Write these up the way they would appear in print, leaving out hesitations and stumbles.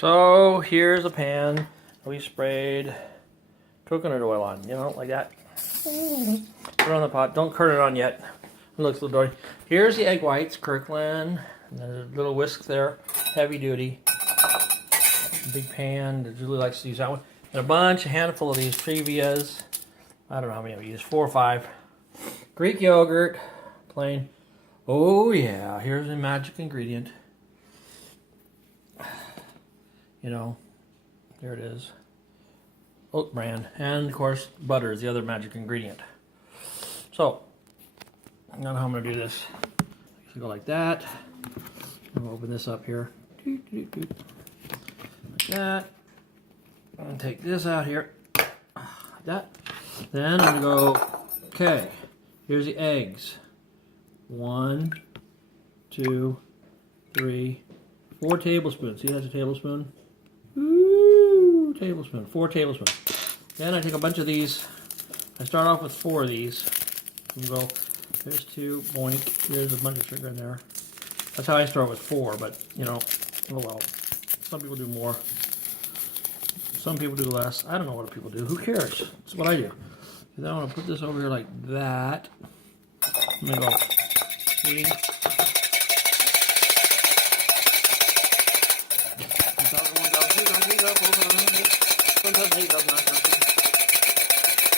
So here's a pan we sprayed coconut oil on, you know, like that. Put it on the pot. Don't turn it on yet. It looks a little dirty. Here's the egg whites, Kirkland. And there's a little whisk there, heavy duty. Big pan. Julie likes to use that one. And a handful of these Previas. I don't know how many I've used, 4 or 5. Greek yogurt, plain. Oh yeah, here's the magic ingredient. You know, there it is. Oat bran, and of course butter is the other magic ingredient. So, I don't know how I'm gonna do this. So go like that. I'm gonna open this up here. Like that. I'm gonna take this out here. Like that. Then I'm gonna go, okay, here's the eggs. 1, 2, 3, 4 tablespoons. See, that's a tablespoon. Ooh, tablespoon. 4 tablespoons. Then I take a bunch of these. I start off with 4 of these. And go, there's 2, boink. There's a bunch of sugar in there. That's how I start with 4, but, you know, oh well. Some people do more. Some people do less. I don't know what people do. Who cares? It's what I do. And then I want to put this over here like that. I'm going to go, see?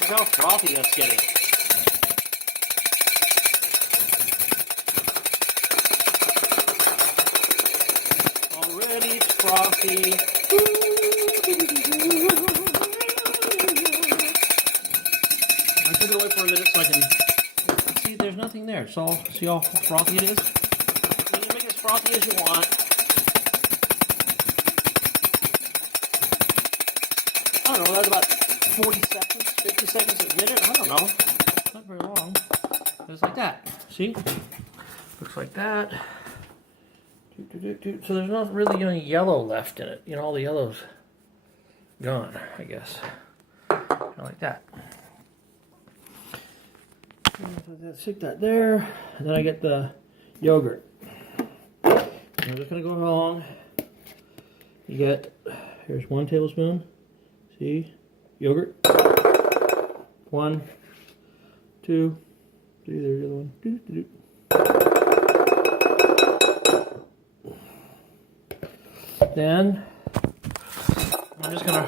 Look how frothy that's getting. Already it's frothy. I took it away for a minute so I can see there's nothing there. It's all, see how frothy it is? You can make it as frothy as you want. I don't know, that's about 40 seconds, 50 seconds a minute, I don't know. Not very long. It's like that. See? Looks like that. So there's not really any yellow left in it. You know, all the yellow's gone, I guess. Kind of like that. Stick that there. And then I get the yogurt. And I'm just going to go along. You get, here's 1 tablespoon. See? Yogurt. 1, 2, 3, there's the other one. Then I'm just gonna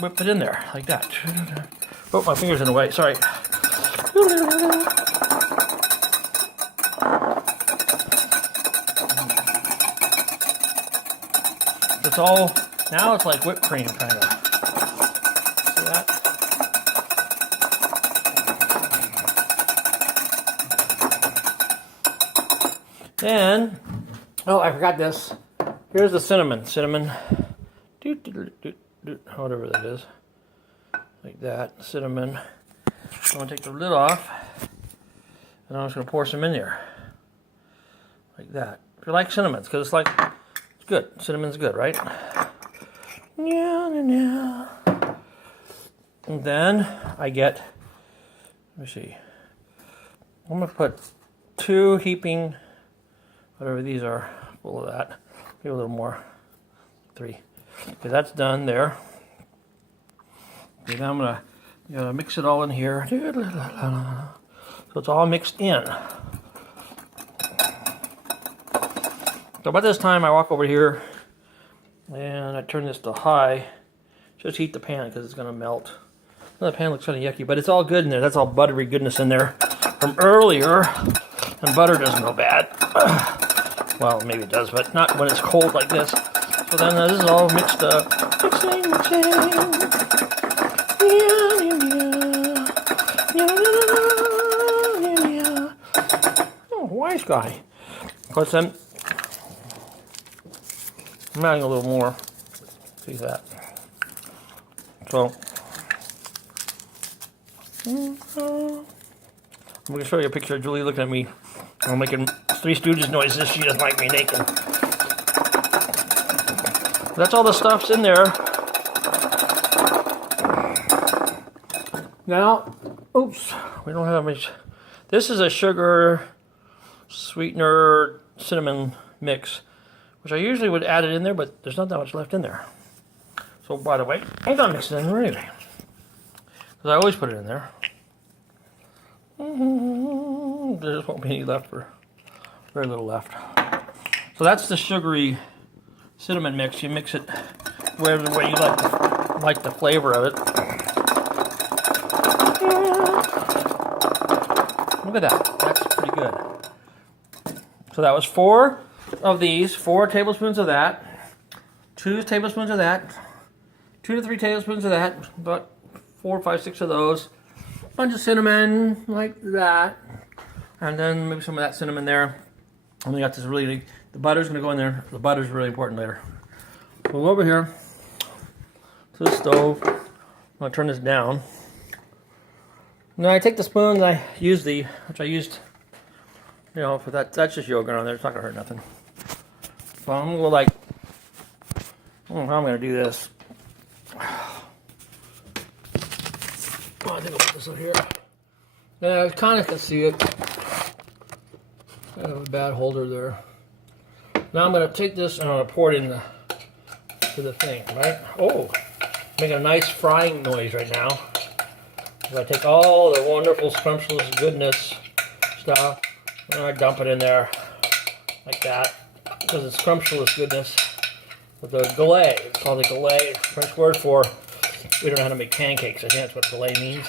whip it in there like that. Oh, my finger's in the way, sorry. It's all, now it's like whipped cream kind of. See that? Then, oh, I forgot this. Here's the cinnamon. Whatever that is. Like that, cinnamon. I'm going to take the lid off. And I'm just going to pour some in there. Like that. If you like cinnamons, because it's like, it's good. Cinnamon's good, right? And then I get, let me see. I'm going to put 2 heaping, whatever these are, full of that. Maybe a little more. 3. Okay, that's done there. Okay, now I'm gonna mix it all in here. So it's all mixed in. So about this time I walk over here and I turn this to high. Just heat the pan because it's gonna melt. Well, the pan looks kind of yucky, but it's all good in there. That's all buttery goodness in there from earlier. And butter doesn't go bad. Well, maybe it does, but not when it's cold like this. So then this is all mixed up. Mixing. Oh, wise guy. Of course, then I'm adding a little more. See that? So I'm going to show you a picture of Julie looking at me. I'm making Three Stooges noises. She doesn't like me naked. That's all the stuff's in there. Now, oops, we don't have much. This is a sugar, sweetener, cinnamon mix which I usually would add it in there, but there's not that much left in there. So by the way, I'm gonna mix it in anyway, because I always put it in there. There just won't be any left, for very little left. So that's the sugary cinnamon mix. You mix it whatever way you like the flavor of it. Look at that. That's pretty good. So that was 4 of these, 4 tablespoons of that, 2 tablespoons of that, 2 to 3 tablespoons of that, about 4, 5, 6 of those, a bunch of cinnamon like that, and then maybe some of that cinnamon there. And we got this really, the butter's going to go in there. The butter's really important later. We'll go over here to the stove. I'm going to turn this down. Now I take the spoon and I use which I used, you know, for that. That's just yogurt on there. It's not going to hurt nothing. So I'm going to go like, I don't know how I'm going to do this. Oh, I think I'll put this over here. Yeah, I kind of can see it. I have a bad holder there. Now I'm going to take this and I'm going to pour it in to the thing, right? Oh, making a nice frying noise right now. I take all the wonderful, scrumptious goodness stuff and I dump it in there like that, because it's scrumptious goodness with the galette. It's called the galette, French word for, we don't know how to make pancakes. I think that's what galette means.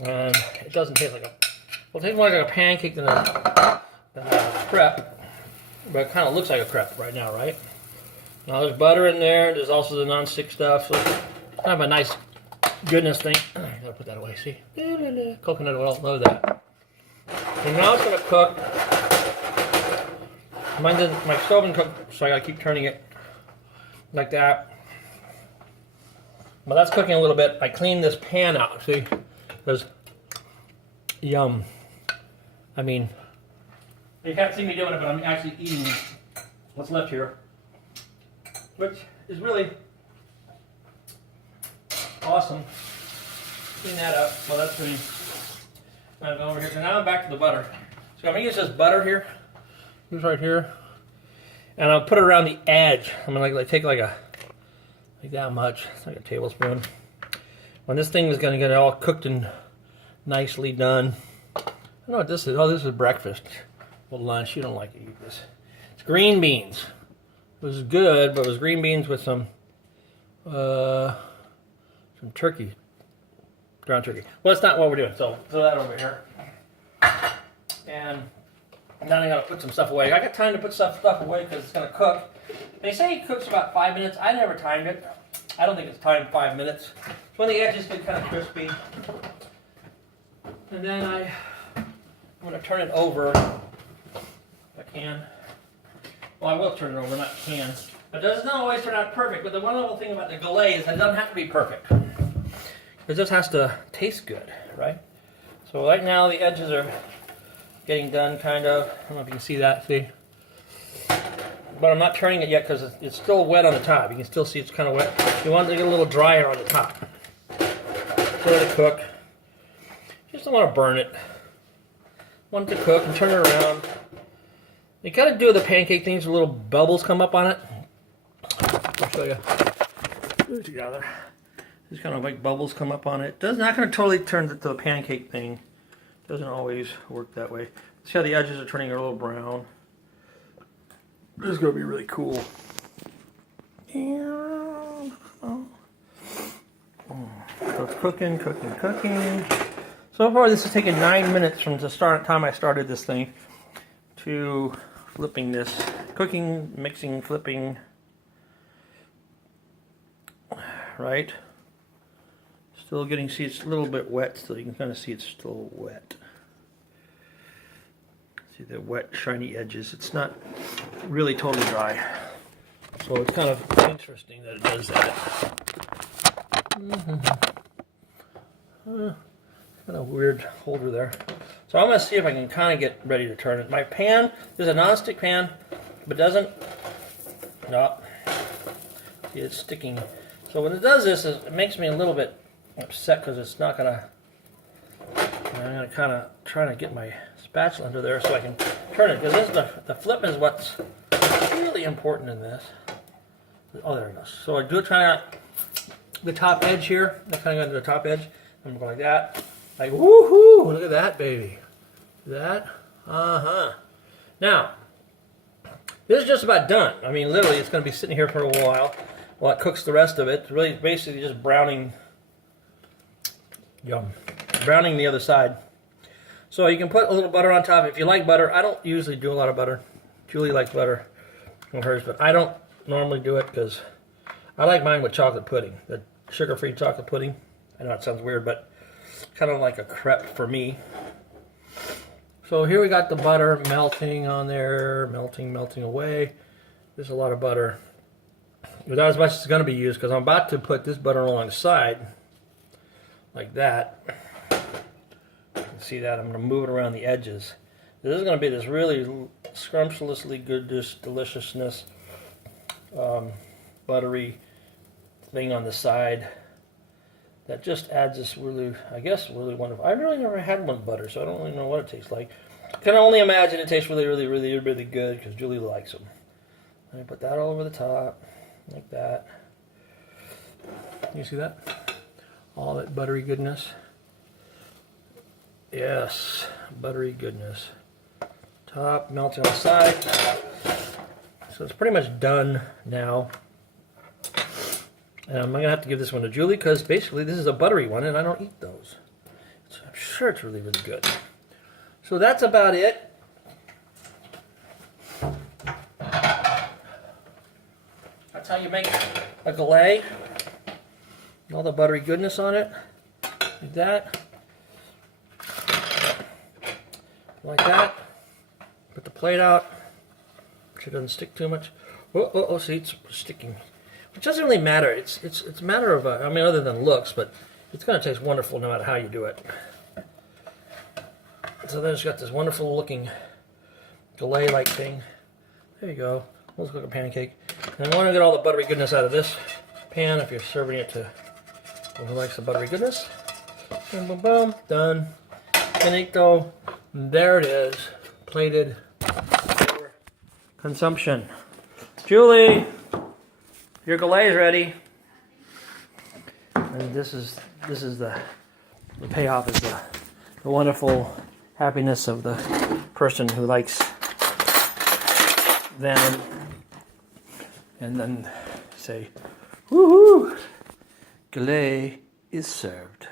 And it doesn't taste like a, well, it tastes more like a pancake than a crepe, but it kind of looks like a crepe right now, right? Now there's butter in there. There's also the non-stick stuff, so it's kind of a nice goodness thing. I gotta put that away, see? Coconut oil, love that. And now it's gonna cook. My stove didn't cook, so I gotta keep turning it like that. But that's cooking a little bit. I cleaned this pan out, see? Because, yum. I mean, you can't see me doing it, but I'm actually eating what's left here, which is really awesome. Clean that up. Well, that's pretty. I'm going over here. So now I'm back to the butter. So I'm gonna use this butter here. This right here, and I'll put it around the edge. I'm gonna like take like that much. It's like a tablespoon. When this thing is gonna get all cooked and nicely done. I don't know what this is. Oh, this is breakfast. Well, lunch. You don't like to eat this. It's green beans. It was good, but it was green beans with some turkey, ground turkey. Well, that's not what we're doing. So throw that over here. And now I gotta put some stuff away. I got time to put stuff away because it's gonna cook. They say it cooks about 5 minutes. I never timed it. I don't think it's timed 5 minutes. It's when the edges get kind of crispy. And then I'm gonna turn it over. If I can. Well, I will turn it over, not can. It doesn't always turn out perfect, but the wonderful thing about the galette is that it doesn't have to be perfect. It just has to taste good, right? So right now the edges are getting done, kind of. I don't know if you can see that, see? But I'm not turning it yet because it's still wet on the top. You can still see it's kind of wet. You want it to get a little drier on the top. Let it cook. Just don't want to burn it. Want it to cook and turn it around. You gotta do the pancake things where little bubbles come up on it. I'll show you. Put it together. Just kind of like bubbles come up on it. It's not going to totally turn to the pancake thing. Doesn't always work that way. See how the edges are turning a little brown. This is going to be really cool. So it's cooking, cooking, cooking. So far this has taken 9 minutes from the time I started this thing to flipping this. Cooking, mixing, flipping. Right? Still getting, see it's a little bit wet, so you can kind of see it's still wet. See the wet, shiny edges. It's not really totally dry. So it's kind of interesting that it does that. Kind of weird holder there. So I'm going to see if I can kind of get ready to turn it. My pan is a non-stick pan, but doesn't, no. See, it's sticking. So when it does this, it makes me a little bit upset because it's not going to, I'm going to kind of try to get my spatula under there so I can turn it. Because this is the flip is what's is really important in this. Oh, there it goes. So I do it trying out the top edge here. I kind of got to the top edge. I'm going like that. Like, woohoo! Look at that, baby. That? Uh-huh. Now, this is just about done. I mean, literally, it's going to be sitting here for a while it cooks the rest of it. It's really basically just browning. Yum. Browning the other side. So you can put a little butter on top if you like butter. I don't usually do a lot of butter. Julie likes butter on hers, but I don't normally do it because I like mine with chocolate pudding. The sugar-free chocolate pudding. I know it sounds weird, but kind of like a crepe for me. So here we got the butter melting on there, melting away. There's a lot of butter. But not as much as it's going to be used because I'm about to put this butter alongside, like that. You can see that. I'm going to move it around the edges. This is going to be this really scrumptiously good deliciousness, buttery thing on the side that just adds this really, I guess, really wonderful. I've really never had one with butter, so I don't really know what it tastes like. I can only imagine it tastes really, really, really, really good because Julie likes them. Let me put that all over the top, like that. You see that? All that buttery goodness. Yes, buttery goodness. Top, melting on the side. So it's pretty much done now. I'm going to have to give this one to Julie because basically this is a buttery one and I don't eat those. So I'm sure it's really, really good. So that's about it. That's how you make a galette. All the buttery goodness on it. Like that. Like that. Put the plate out. So it doesn't stick too much. Oh, see, it's sticking. Which doesn't really matter. It's a matter of, I mean, other than looks, but it's going to taste wonderful no matter how you do it. So then it's got this wonderful looking galette-like thing. There you go. Looks like a pancake. And I want to get all the buttery goodness out of this pan if you're serving it to who likes the buttery goodness. Boom, boom, boom. Done. Finito. There it is. Plated for consumption. Julie, your galette is ready. And this is the payoff is the wonderful happiness of the person who likes them, and then say, woohoo, galette is served.